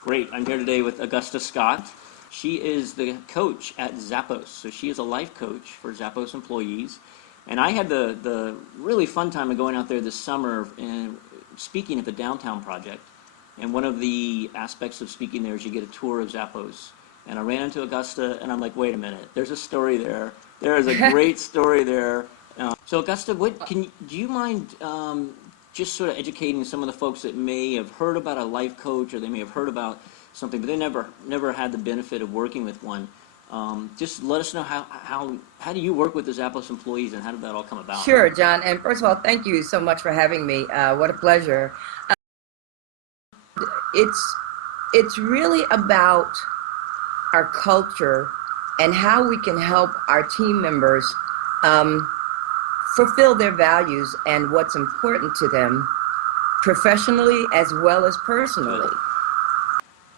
Great. I'm here today with Augusta Scott. She is the coach at Zappos. So she is a life coach for Zappos employees. And I had the really fun time of going out there this summer and speaking at the Downtown Project. And one of the aspects of speaking there is you get a tour of Zappos. And I ran into Augusta and I'm like, wait a minute, there's a story there. There is a great story there. So Augusta, do you mind just sort of educating some of the folks that may have heard about a life coach, or they may have heard about something, but they never had the benefit of working with one. Just let us know how do you work with the Zappos employees, and how did that all come about? Sure, John. And first of all, thank you so much for having me. What a pleasure. It's really about our culture and how we can help our team members fulfill their values and what's important to them professionally as well as personally.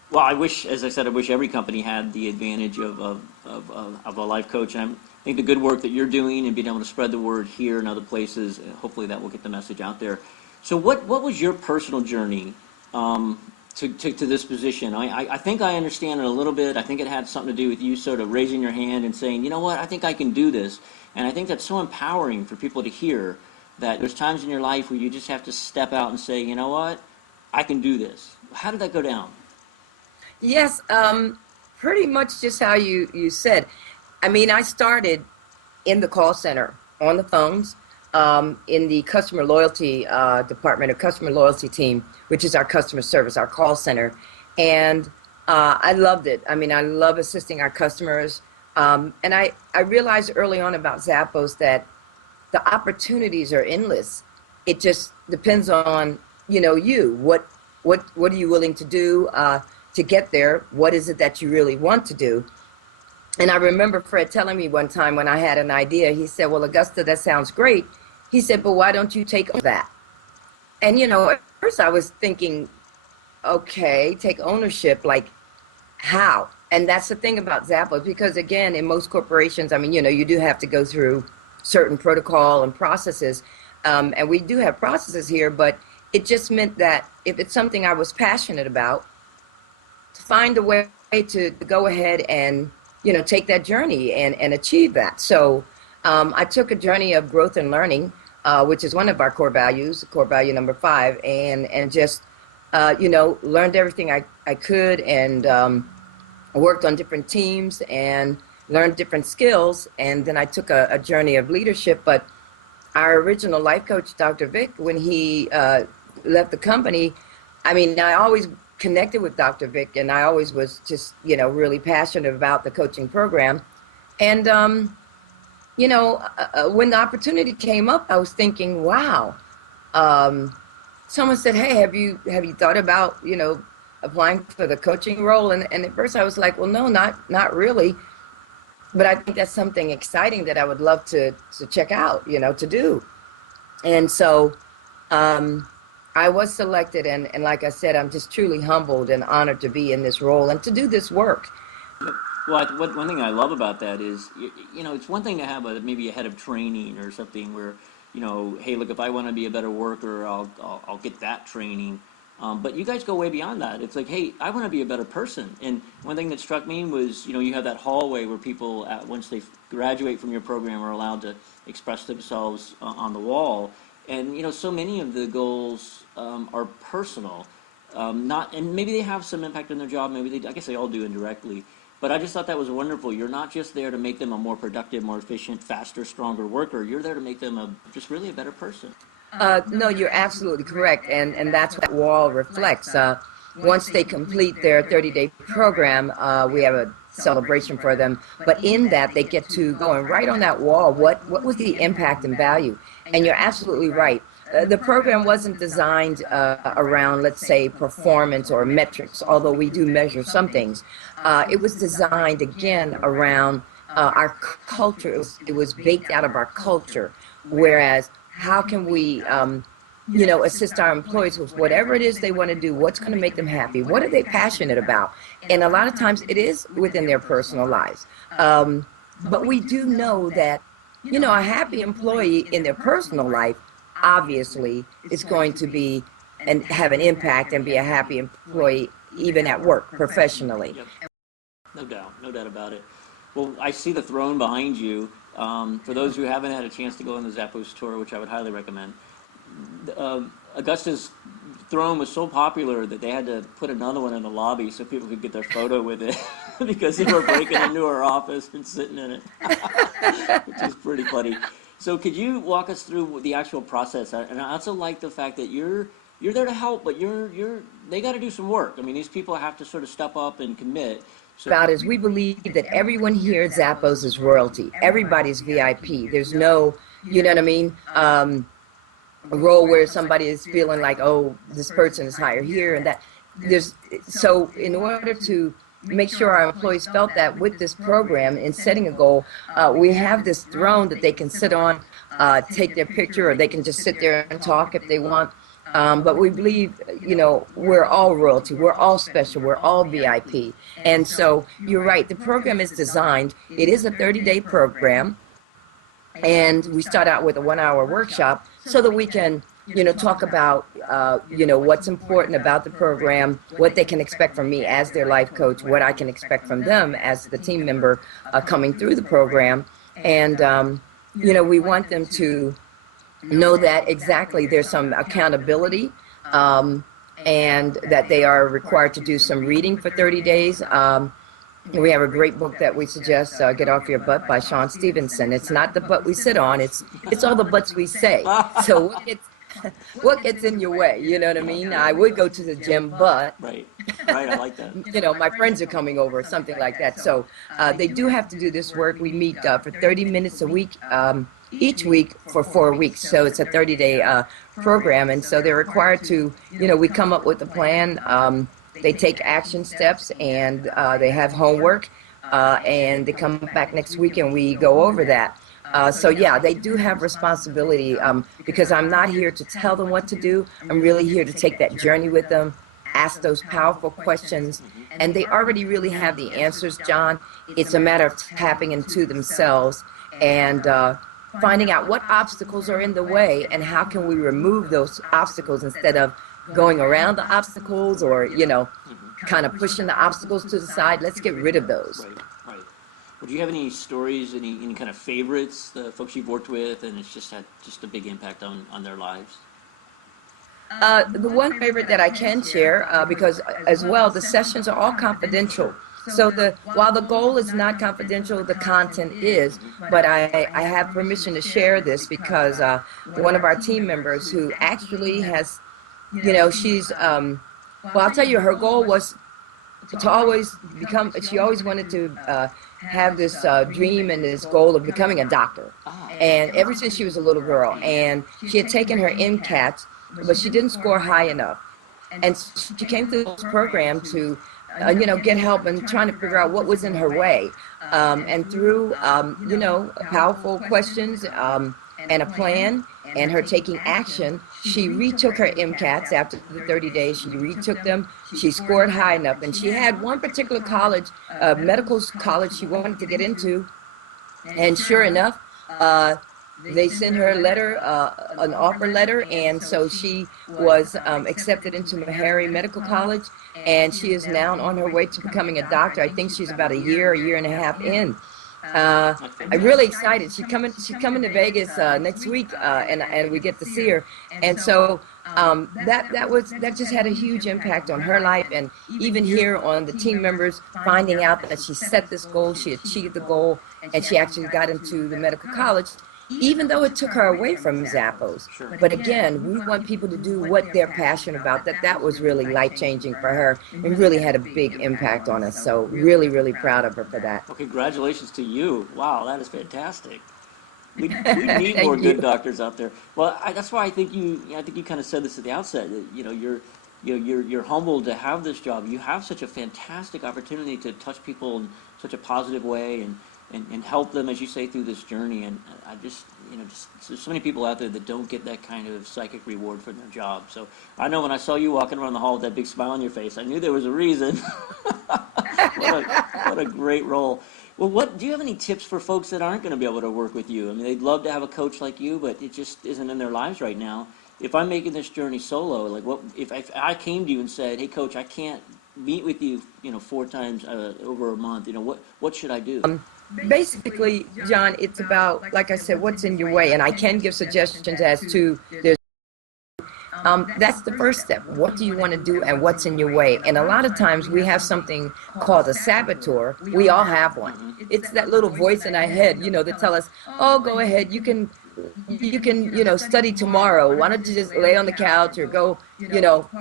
Well, I wish, as I said, I wish every company had the advantage of a life coach. And I think the good work that you're doing and being able to spread the word here and other places, hopefully that will get the message out there. So what was your personal journey to this position? I think I understand it a little bit. I think it had something to do with you sort of raising your hand and saying, you know what, I think I can do this. And I think that's so empowering for people to hear, that there's times in your life where you just have to step out and say, you know what, I can do this. How did that go down? Yes, pretty much just how you said. I mean, I started in the call center on the phones, in the customer loyalty department, or customer loyalty team, which is our customer service, our call center. And I loved it. I mean, I love assisting our customers. And I realized early on about Zappos that the opportunities are endless. It just depends on, you. What are you willing to do to get there? What is it that you really want to do? And I remember Fred telling me one time when I had an idea, he said, well, Augusta, that sounds great. He said, but why don't you take that? And, at first I was thinking, okay, take ownership, like how? And that's the thing about Zappos, because again, in most corporations, I mean, you do have to go through certain protocol and processes. And we do have processes here, but it just meant that if it's something I was passionate about, to find a way to go ahead and, take that journey and achieve that. So I took a journey of growth and learning, which is one of our core values, core value number 5, and just, learned everything I could, and worked on different teams and learned different skills. And then I took a journey of leadership. But our original life coach, Dr. Vic, when he left the company, I mean, I always connected with Dr. Vic, and I always was just, really passionate about the coaching program. And, when the opportunity came up, I was thinking, wow. Someone said, hey, have you thought about, applying for the coaching role? And at first I was like, well, no, not really. But I think that's something exciting that I would love to check out, to do. And so I was selected, and like I said, I'm just truly humbled and honored to be in this role and to do this work. Well, one thing I love about that is, it's one thing to have maybe a head of training or something where, hey, look, if I want to be a better worker, I'll get that training. But you guys go way beyond that. It's like, hey, I want to be a better person. And one thing that struck me was, you have that hallway where people, once they graduate from your program, are allowed to express themselves on the wall. And, so many of the goals are personal. And maybe they have some impact on their job. I guess they all do indirectly. But I just thought that was wonderful. You're not just there to make them a more productive, more efficient, faster, stronger worker. You're there to make them just really a better person. No, you're absolutely correct, and that's what wall reflects. Once they complete their 30-day program, we have a celebration for them. But in that, they get to go and write on that wall what was the impact and value. And you're absolutely right. The program wasn't designed around, let's say, performance or metrics, although we do measure some things. It was designed, again, around our culture. It was baked out of our culture, whereas how can we, assist our employees with whatever it is they want to do, what's going to make them happy, what are they passionate about? And a lot of times it is within their personal lives. But we do know that, a happy employee in their personal life obviously is going to be and have an impact and be a happy employee even at work, professionally. Yep. No doubt about it. Well, I see the throne behind you. For those who haven't had a chance to go on the Zappos tour, which I would highly recommend, Augusta's throne was so popular that they had to put another one in the lobby so people could get their photo with it because they were breaking into her office and sitting in it, which is pretty funny. So could you walk us through the actual process? And I also like the fact that you're there to help, but they got to do some work. I mean, these people have to sort of step up and commit. So, About is we believe that everyone here at Zappos is royalty. Everybody's VIP. There's no, you know what I mean, a role where somebody is feeling like, oh, this person is higher here and that. So in order to make sure our employees felt that with this program in setting a goal, we have this throne that they can sit on, take their picture, or they can just sit there and talk if they want. But we believe, we're all royalty. We're all special. We're all VIP. And so you're right. The program is designed. It is a 30-day program. And we start out with a 1-hour workshop so that we can, talk about, what's important about the program, what they can expect from me as their life coach, what I can expect from them as the team member coming through the program. And, we want them to know that exactly there's some accountability and that they are required to do some reading for 30 days. We have a great book that we suggest, Get Off Your Butt by Sean Stevenson. It's not the butt we sit on, it's all the butts we say. So what gets in your way, you know what I mean? I would go to the gym, but right, I like that. My friends are coming over or something like that. So they do have to do this work. We meet for 30 minutes a week, each week for 4 weeks. So it's a 30-day program. And so they're required to, we come up with a plan. They take action steps and they have homework and they come back next week and we go over that. So yeah, they do have responsibility because I'm not here to tell them what to do. I'm really here to take that journey with them, ask those powerful questions, and they already really have the answers, John. It's a matter of tapping into themselves and finding out what obstacles are in the way and how can we remove those obstacles instead of going around the obstacles or, kind of pushing the obstacles to the side. Let's get rid of those. Right. Well, do you have any stories, any kind of favorites, the folks you've worked with, and it's just had a big impact on their lives? The one favorite that I can share, because as well, the sessions are all confidential. So while the goal is not confidential, the content is, but I have permission to share this because one of our team members who actually has, she's, I'll tell you, her goal was to always she always wanted to have this dream and this goal of becoming a doctor. And ever since she was a little girl, and she had taken her MCATs, but she didn't score high enough. And she came through this program to, get help and trying to figure out what was in her way. And through, powerful questions and a plan and her taking action, she retook her MCATs after the 30 days. She retook them. She scored high enough. And she had one particular college, medical college she wanted to get into. And sure enough, they sent her a letter, an offer letter, and so she was accepted into Meharry Medical College, and she is now on her way to becoming a doctor. I think she's about a year and a half in. I'm really excited. She's coming to Vegas next week, and we get to see her. And so that just had a huge impact on her life, and even here on the team members finding out that she set this goal, she achieved the goal, and she actually got into the medical college, even though it took her away from Zappos. Sure. But again, we want people to do what they're passionate about. That was really life-changing for her and really had a big impact on us. So really, really proud of her for that. Well, congratulations to you. Wow, that is fantastic. We need more good doctors out there. Well, that's why I think you kind of said this at the outset. You're humbled to have this job. You have such a fantastic opportunity to touch people in such a positive way and help them, as you say, through this journey. And I just there's so many people out there that don't get that kind of psychic reward for their job. So I know when I saw you walking around the hall with that big smile on your face, I knew there was a reason. What a great role. Well, do you have any tips for folks that aren't going to be able to work with you? I mean, they'd love to have a coach like you, but it just isn't in their lives right now. If I'm making this journey solo, like if I came to you and said, "Hey, coach, I can't meet with you, 4 times over a month, what should I do? Basically, John, it's about, like I said, what's in your way, and I can give suggestions as to there's. That's the first step. What do you want to do and what's in your way? And a lot of times we have something called a saboteur. We all have one. It's that little voice in our head, that tell us, oh, go ahead, you can study tomorrow. Why don't you just lay on the couch or go,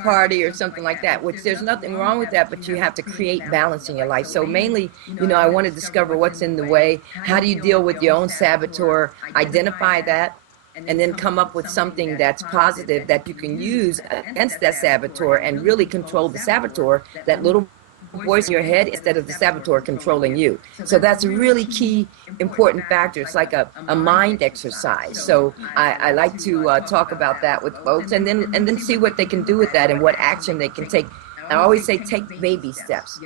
party or something like that, which there's nothing wrong with that, but you have to create balance in your life. So mainly, I want to discover what's in the way. How do you deal with your own saboteur? Identify that, and then come up with something that's positive that you can use against that saboteur and really control the saboteur, that little voice in your head, instead of the saboteur controlling you. So that's a really key, important factor. It's like a mind exercise. So I like to talk about that with folks, and then see what they can do with that and what action they can take. I always say take baby steps.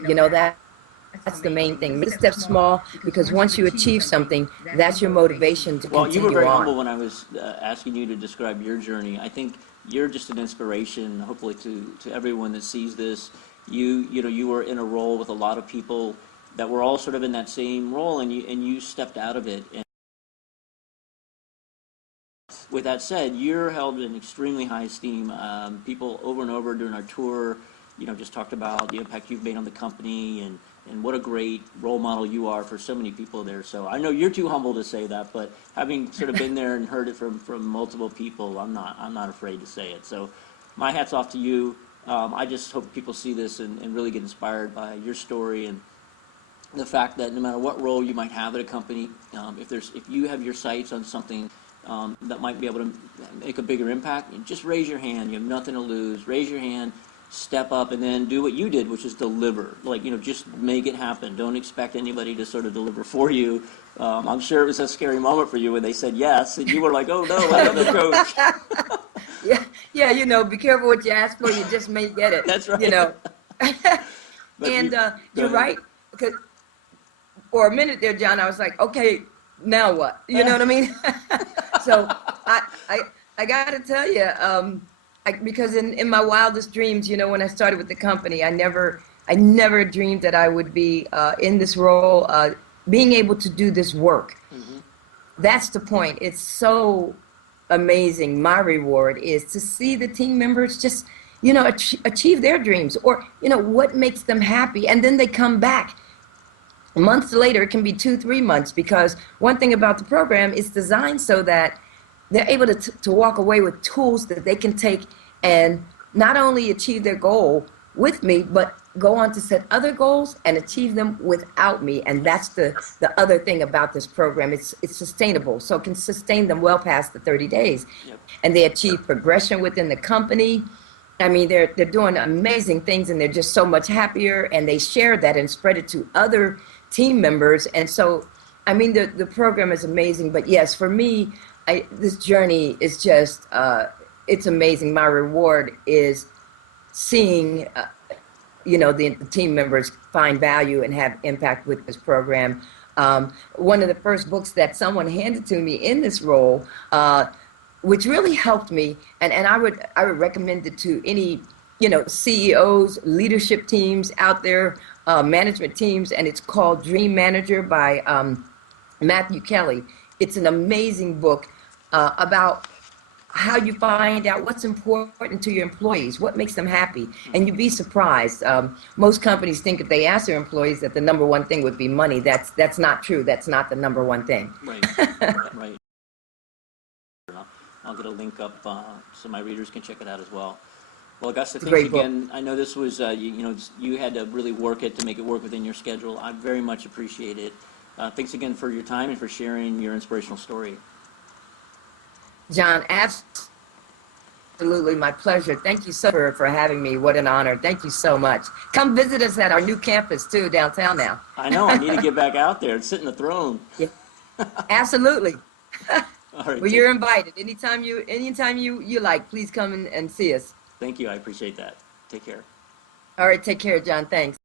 That's the main thing. Make the steps small, because once you achieve something, that's your motivation to Well, continue you were very on. humble when I was asking you to describe your journey. I think you're just an inspiration, hopefully, to everyone that sees this. You were in a role with a lot of people that were all sort of in that same role, and you stepped out of it. And with that said, you're held in extremely high esteem. People over and over during our tour, just talked about the impact you've made on the company, and what a great role model you are for so many people there. So I know you're too humble to say that, but having sort of been there and heard it from multiple people, I'm not afraid to say it. So my hat's off to you. I just hope people see this and really get inspired by your story, and the fact that no matter what role you might have at a company, if you have your sights on something that might be able to make a bigger impact, just raise your hand. You have nothing to lose. Raise your hand, step up, and then do what you did, which is deliver. Just make it happen. Don't expect anybody to sort of deliver for you. I'm sure it was a scary moment for you when they said yes, and you were like, oh no, another coach. Yeah, be careful what you ask for. You just may get it. That's right. And you're right. Because for a minute there, John, I was like, okay, now what? You know what I mean? So I got to tell you, because in my wildest dreams, when I started with the company, I never dreamed that I would be in this role, being able to do this work. Mm-hmm. That's the point. It's so amazing. My reward is to see the team members just, achieve their dreams, or, what makes them happy. And then they come back. Months later, it can be 2-3 months, because one thing about the program is designed so that they're able to walk away with tools that they can take and not only achieve their goal with me, but go on to set other goals and achieve them without me. And that's the other thing about this program. It's sustainable, so it can sustain them well past the 30 days. Yep. And they achieve progression within the company. I mean, they're doing amazing things, and they're just so much happier, and they share that and spread it to other team members. And so, I mean, the program is amazing. But yes, for me, this journey is just, it's amazing. My reward is seeing, the team members find value and have impact with this program. One of the first books that someone handed to me in this role, which really helped me, and I would recommend it to any, CEOs, leadership teams out there, management teams, and it's called Dream Manager by Matthew Kelly. It's an amazing book about how you find out what's important to your employees, what makes them happy. And you'd be surprised. Most companies think if they ask their employees that the number one thing would be money. That's not true. That's not the number one thing. Right. I'll get a link up so my readers can check it out as well. Well, Augusta, thanks again. I know this was, you had to really work it to make it work within your schedule. I very much appreciate it. Thanks again for your time and for sharing your inspirational story. John, absolutely my pleasure. Thank you so much for having me. What an honor. Thank you so much. Come visit us at our new campus, too, downtown now. I know. I need to get back out there and sit in the throne. Yeah. Absolutely. All right, well, you're invited. Anytime you like, please come and see us. Thank you. I appreciate that. Take care. All right. Take care, John. Thanks.